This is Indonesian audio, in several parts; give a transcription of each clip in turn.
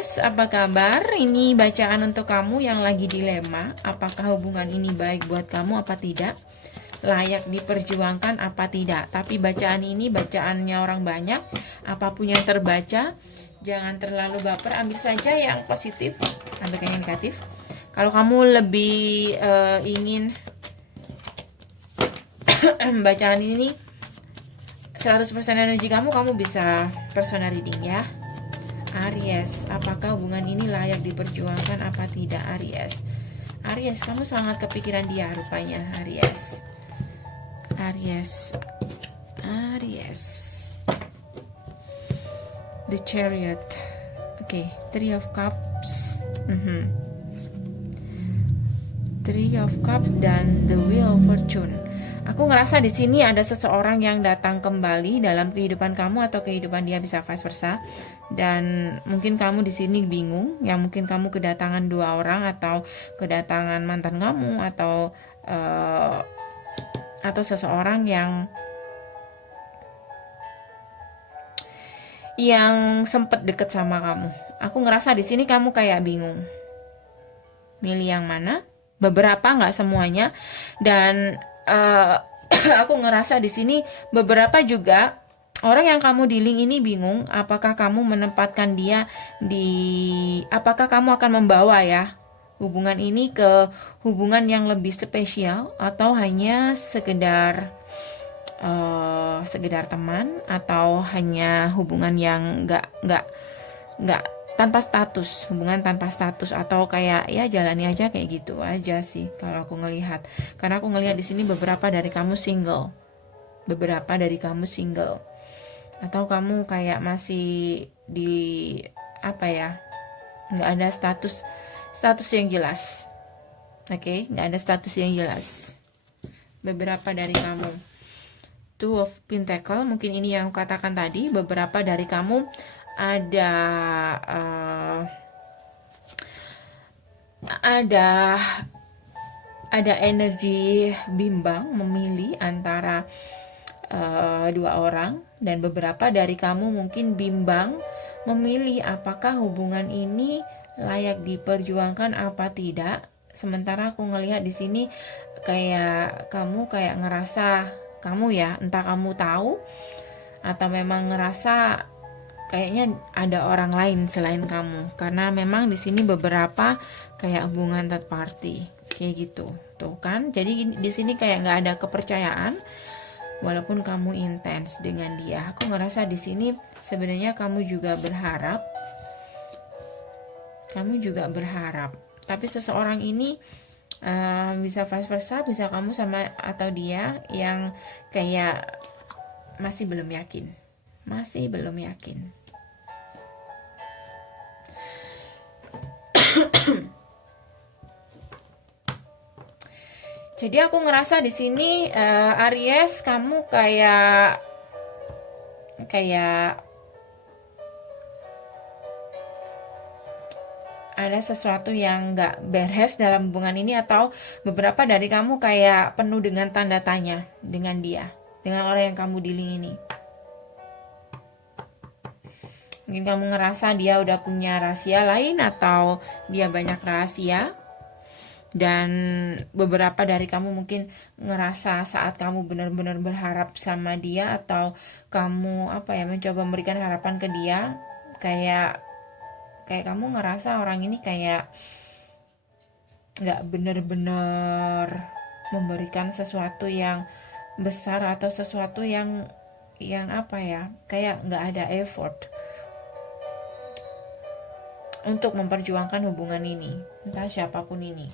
Aries, apa kabar? Ini bacaan untuk kamu yang lagi dilema. Apakah hubungan ini baik buat kamu apa tidak? Layak diperjuangkan apa tidak? Tapi bacaan ini bacaannya orang banyak. Apapun yang terbaca, jangan terlalu baper. Ambil saja yang positif, ambil yang negatif. Kalau kamu lebih ingin bacaan ini 100% energi kamu bisa personal reading ya. Aries, apakah hubungan ini layak diperjuangkan apa tidak? Aries, Aries, kamu sangat kepikiran dia rupanya. Aries, Aries, Aries, The Chariot. Oke, Three of Cups, Three of Cups dan The Wheel of Fortune. Aku ngerasa di sini ada seseorang yang datang kembali dalam kehidupan kamu atau kehidupan dia, bisa vice versa. Dan mungkin kamu di sini bingung, ya mungkin kamu kedatangan dua orang atau kedatangan mantan kamu atau seseorang yang sempet deket sama kamu. Aku ngerasa di sini kamu kayak bingung milih yang mana. Beberapa, nggak semuanya. Dan aku ngerasa di sini beberapa juga orang yang kamu dealing ini bingung apakah kamu menempatkan dia apakah kamu akan membawa ya hubungan ini ke hubungan yang lebih spesial atau hanya sekedar teman, atau hanya hubungan yang nggak tanpa status, hubungan tanpa status, atau kayak ya jalani aja kayak gitu aja sih kalau aku ngelihat. Karena aku ngelihat di sini beberapa dari kamu single, atau kamu kayak masih di apa ya, nggak ada status yang jelas. Oke, nggak ada status yang jelas. Beberapa dari kamu, Two of Pentacle, mungkin ini yang aku katakan tadi. Beberapa dari kamu ada energi bimbang memilih antara dua orang, dan beberapa dari kamu mungkin bimbang memilih apakah hubungan ini layak diperjuangkan apa tidak. Sementara aku ngelihat di sini kayak kamu kayak ngerasa kamu ya, entah kamu tahu atau memang ngerasa kayaknya ada orang lain selain kamu, karena memang di sini beberapa kayak hubungan third party kayak gitu tuh kan. Jadi di sini kayak nggak ada kepercayaan walaupun kamu intens dengan dia. Aku ngerasa di sini sebenarnya kamu juga berharap, tapi seseorang ini bisa vice versa, bisa kamu sama atau dia yang kayak masih belum yakin. Jadi aku ngerasa di sini Aries, kamu kayak ada sesuatu yang nggak beres dalam hubungan ini, atau beberapa dari kamu kayak penuh dengan tanda tanya dengan dia, dengan orang yang kamu dealing ini. Mungkin kamu ngerasa dia udah punya rahasia lain atau dia banyak rahasia. Dan beberapa dari kamu mungkin ngerasa saat kamu benar-benar berharap sama dia, atau kamu mencoba memberikan harapan ke dia, kayak kamu ngerasa orang ini kayak nggak benar-benar memberikan sesuatu yang besar atau sesuatu yang kayak nggak ada effort untuk memperjuangkan hubungan ini, entah siapapun ini.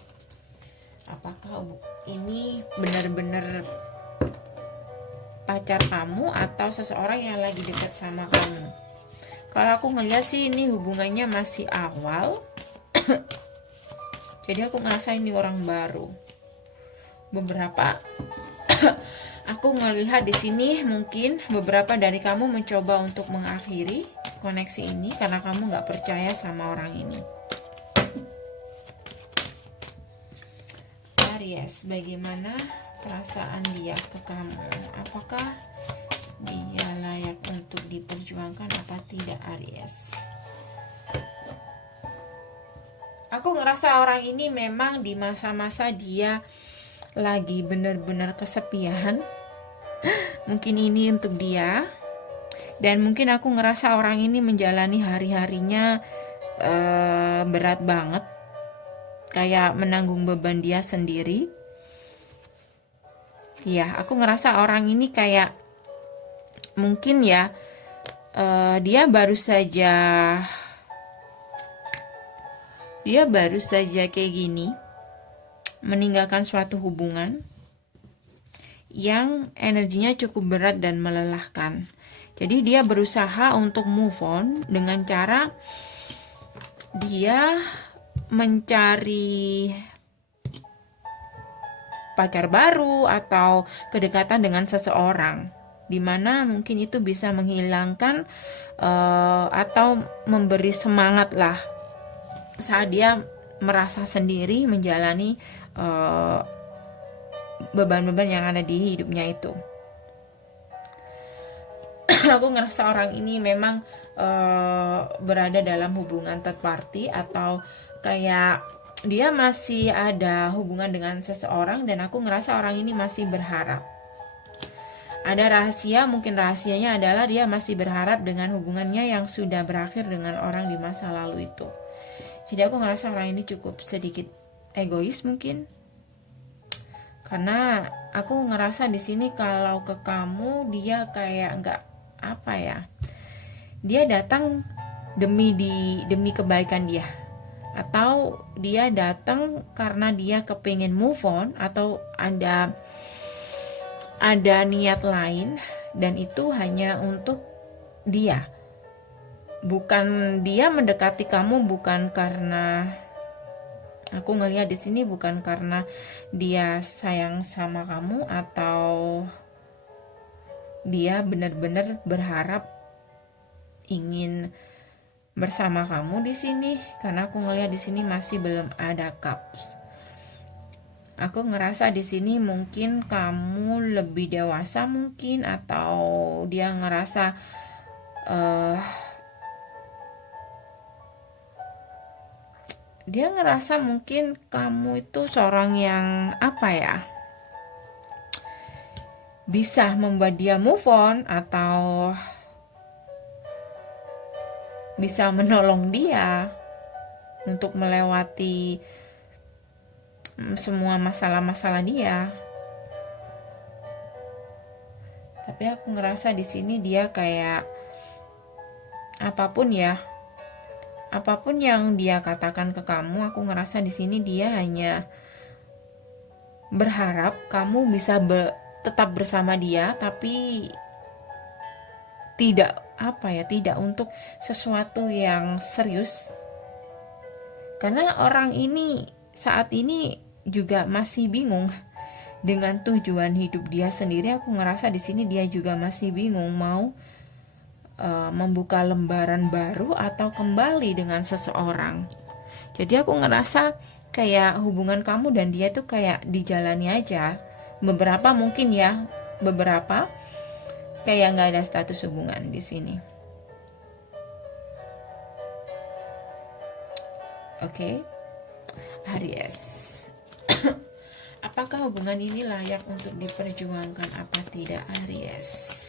Apakah ini benar-benar pacar kamu atau seseorang yang lagi dekat sama kamu? Kalau aku ngeliat sih ini hubungannya masih awal. Jadi aku ngerasa ini orang baru. Beberapa aku ngelihat di sini mungkin beberapa dari kamu mencoba untuk mengakhiri koneksi ini karena kamu nggak percaya sama orang ini. Aries, bagaimana perasaan dia ke kamu? Apakah dia layak untuk diperjuangkan apa tidak, Aries? aku ngerasa orang ini memang di masa-masa dia lagi benar-benar kesepian. Mungkin ini untuk dia. Dan mungkin aku ngerasa orang ini menjalani hari-harinya berat banget, kayak menanggung beban dia sendiri. Ya, aku ngerasa orang ini kayak mungkin ya dia baru saja kayak gini meninggalkan suatu hubungan yang energinya cukup berat dan melelahkan. Jadi dia berusaha untuk move on dengan cara dia mencari pacar baru atau kedekatan dengan seseorang, dimana mungkin itu bisa menghilangkan atau memberi semangat lah saat dia merasa sendiri menjalani beban-beban yang ada di hidupnya itu. Aku ngerasa orang ini memang berada dalam hubungan third party, atau kayak dia masih ada hubungan dengan seseorang, dan aku ngerasa orang ini masih berharap. Ada rahasia, mungkin rahasianya adalah dia masih berharap dengan hubungannya yang sudah berakhir dengan orang di masa lalu itu. Jadi aku ngerasa orang ini cukup sedikit egois mungkin. Karena aku ngerasa di sini kalau ke kamu dia kayak nggak apa ya. Dia datang demi kebaikan dia. Atau dia datang karena dia kepengen move on, atau ada niat lain, dan itu hanya untuk dia. Bukan dia mendekati kamu bukan karena, aku ngelihat di sini bukan karena dia sayang sama kamu atau dia benar-benar berharap ingin bersama kamu di sini, karena aku ngelihat di sini masih belum ada cups. Aku ngerasa di sini mungkin kamu lebih dewasa mungkin, atau dia ngerasa mungkin kamu itu seorang yang apa ya, bisa membuat dia move on atau bisa menolong dia untuk melewati semua masalah-masalah dia. Tapi aku ngerasa di sini dia kayak apapun yang dia katakan ke kamu, aku ngerasa di sini dia hanya berharap kamu bisa tetap bersama dia, tapi tidak untuk sesuatu yang serius. Karena orang ini saat ini juga masih bingung dengan tujuan hidup dia sendiri. Aku ngerasa di sini dia juga masih bingung mau membuka lembaran baru atau kembali dengan seseorang. Jadi aku ngerasa kayak hubungan kamu dan dia tuh kayak dijalani aja. Beberapa kayak nggak ada status hubungan di sini. Oke. Aries. Apakah hubungan ini layak untuk diperjuangkan apa tidak, Aries?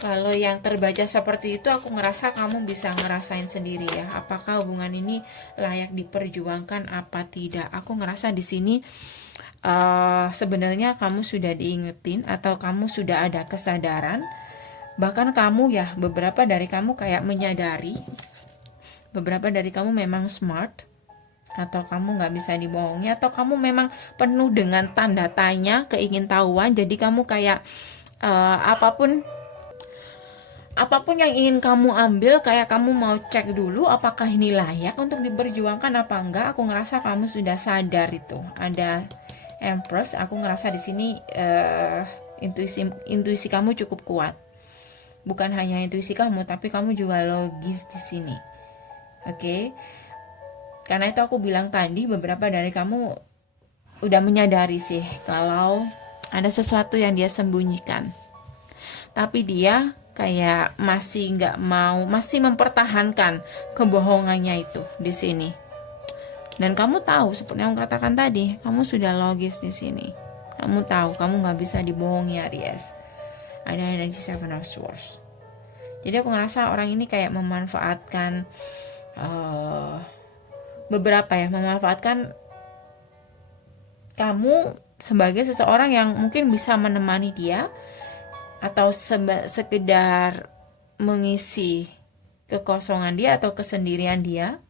Kalau yang terbaca seperti itu, aku ngerasa kamu bisa ngerasain sendiri ya. Apakah hubungan ini layak diperjuangkan apa tidak? Aku ngerasa di sini sebenarnya kamu sudah diingetin atau kamu sudah ada kesadaran. Bahkan kamu ya, beberapa dari kamu kayak menyadari. Beberapa dari kamu memang smart, atau kamu nggak bisa dibohongi, atau kamu memang penuh dengan tanda tanya, keingintahuan. Jadi kamu kayak apapun yang ingin kamu ambil, kayak kamu mau cek dulu apakah ini layak untuk diperjuangkan apa enggak. Aku ngerasa kamu sudah sadar itu. Ada Empress, aku ngerasa di sini intuisi kamu cukup kuat. Bukan hanya intuisi kamu, tapi kamu juga logis di sini. Oke. Karena itu aku bilang tadi beberapa dari kamu udah menyadari sih kalau ada sesuatu yang dia sembunyikan. Tapi dia kayak masih nggak mau, masih mempertahankan kebohongannya itu di sini. Dan kamu tahu, seperti yang aku katakan tadi, kamu sudah logis di sini. Kamu tahu, kamu nggak bisa dibohongi, Aries. Ada energi Seven of Swords. Jadi aku ngerasa orang ini kayak memanfaatkan memanfaatkan kamu sebagai seseorang yang mungkin bisa menemani dia, atau sekedar mengisi kekosongan dia atau kesendirian dia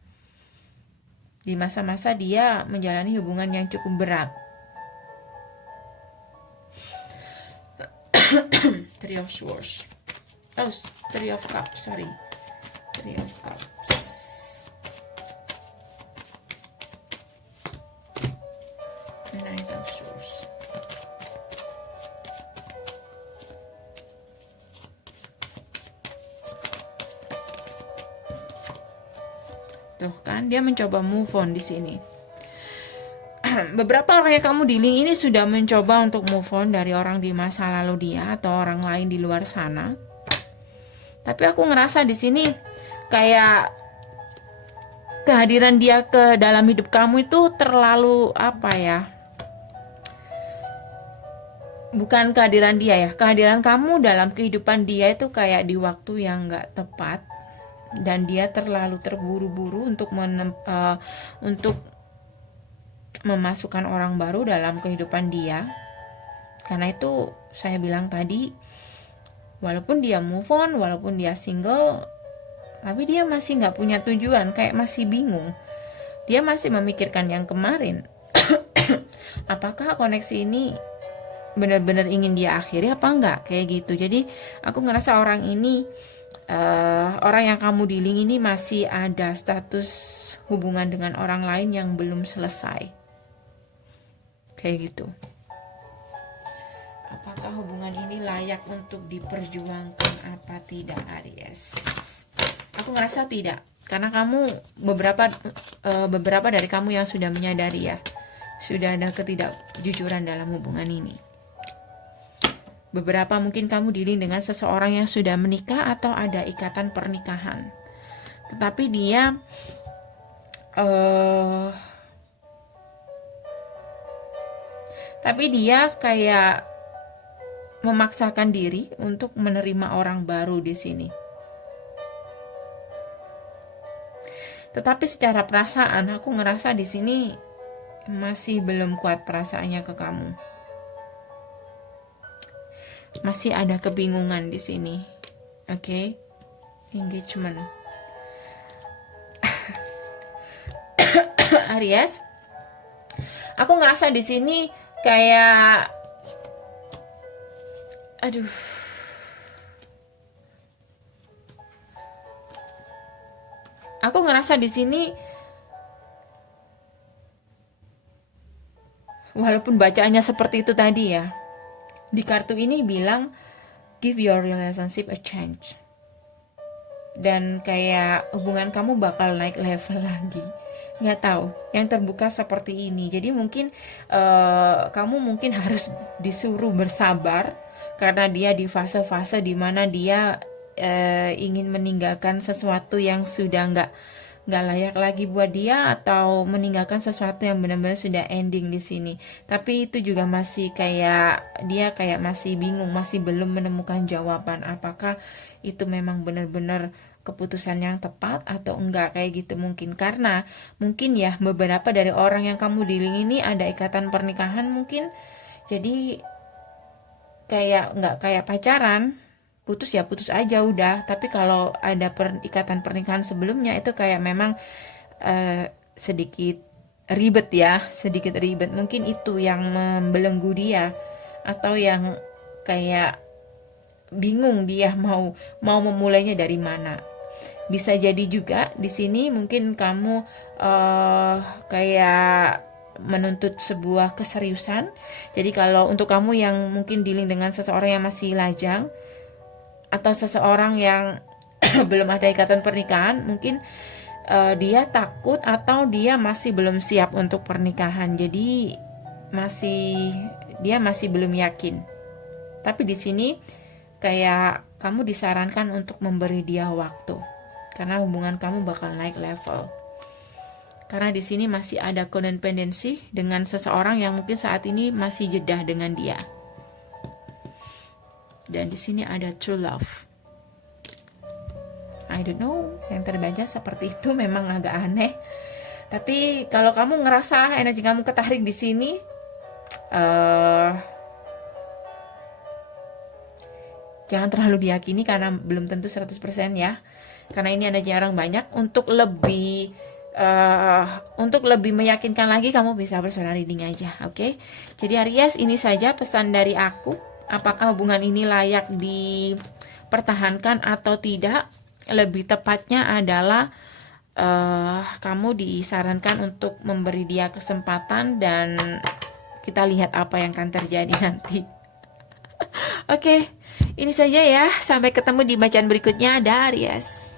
di masa-masa dia menjalani hubungan yang cukup berat. Three of Swords. Three of Cups, sorry. Three of Cups. Knight of Swords. Tuh kan, dia mencoba move on di sini. Beberapa orang yang kamu dealing ini sudah mencoba untuk move on dari orang di masa lalu dia atau orang lain di luar sana. Tapi aku ngerasa di sini kayak kehadiran dia ke dalam hidup kamu itu terlalu apa ya? Bukan kehadiran dia ya, kehadiran kamu dalam kehidupan dia itu kayak di waktu yang nggak tepat, dan dia terlalu terburu-buru untuk memasukkan orang baru dalam kehidupan dia. Karena itu saya bilang tadi, walaupun dia move on, walaupun dia single, tapi dia masih nggak punya tujuan, kayak masih bingung. Dia masih memikirkan yang kemarin. Apakah koneksi ini benar-benar ingin dia akhiri apa enggak, kayak gitu. Jadi aku ngerasa orang ini, orang yang kamu dealing ini masih ada status hubungan dengan orang lain yang belum selesai, kayak gitu. Apakah hubungan ini layak untuk diperjuangkan apa tidak, Aries? Aku ngerasa tidak, karena kamu beberapa dari kamu yang sudah menyadari ya, sudah ada ketidakjujuran dalam hubungan ini. Beberapa mungkin kamu dealing dengan seseorang yang sudah menikah atau ada ikatan pernikahan, tetapi dia kayak memaksakan diri untuk menerima orang baru di sini. Tetapi secara perasaan aku ngerasa di sini masih belum kuat perasaannya ke kamu. Masih ada kebingungan di sini. Oke. Engagement. Aries, aku ngerasa di sini kayak aku ngerasa di sini walaupun bacaannya seperti itu tadi ya, di kartu ini bilang give your relationship a chance, dan kayak hubungan kamu bakal naik level lagi. Nggak tahu yang terbuka seperti ini. Jadi mungkin kamu mungkin harus disuruh bersabar, karena dia di fase-fase dimana dia ingin meninggalkan sesuatu yang sudah nggak layak lagi buat dia, atau meninggalkan sesuatu yang benar-benar sudah ending di sini. Tapi itu juga masih kayak dia kayak masih bingung, masih belum menemukan jawaban apakah itu memang benar-benar keputusan yang tepat atau enggak, kayak gitu. Mungkin karena mungkin ya beberapa dari orang yang kamu dealing ini ada ikatan pernikahan mungkin, jadi kayak nggak kayak pacaran, putus ya putus aja udah. Tapi kalau ada ikatan pernikahan sebelumnya itu kayak memang sedikit ribet ya, sedikit ribet. Mungkin itu yang membelenggu dia, atau yang kayak bingung dia mau memulainya dari mana. Bisa jadi juga di sini mungkin kamu kayak menuntut sebuah keseriusan. Jadi kalau untuk kamu yang mungkin dealing dengan seseorang yang masih lajang, atau seseorang yang belum ada ikatan pernikahan, mungkin dia takut atau dia masih belum siap untuk pernikahan. Jadi dia masih belum yakin. Tapi di sini kayak kamu disarankan untuk memberi dia waktu, karena hubungan kamu bakal naik level. Karena di sini masih ada codependency dengan seseorang yang mungkin saat ini masih jeda dengan dia. Dan di sini ada true love. I don't know, yang terbaca seperti itu, memang agak aneh. Tapi kalau kamu ngerasa energi kamu ketarik di sini, jangan terlalu diyakini karena belum tentu 100% ya. Karena ini ada jarang banyak. Untuk lebih meyakinkan lagi, kamu bisa personal reading aja, oke? Jadi Aries, ini saja pesan dari aku. Apakah hubungan ini layak dipertahankan atau tidak? Lebih tepatnya adalah kamu disarankan untuk memberi dia kesempatan, dan kita lihat apa yang akan terjadi nanti. Oke, ini saja ya. Sampai ketemu di bacaan berikutnya. Dah, Aries.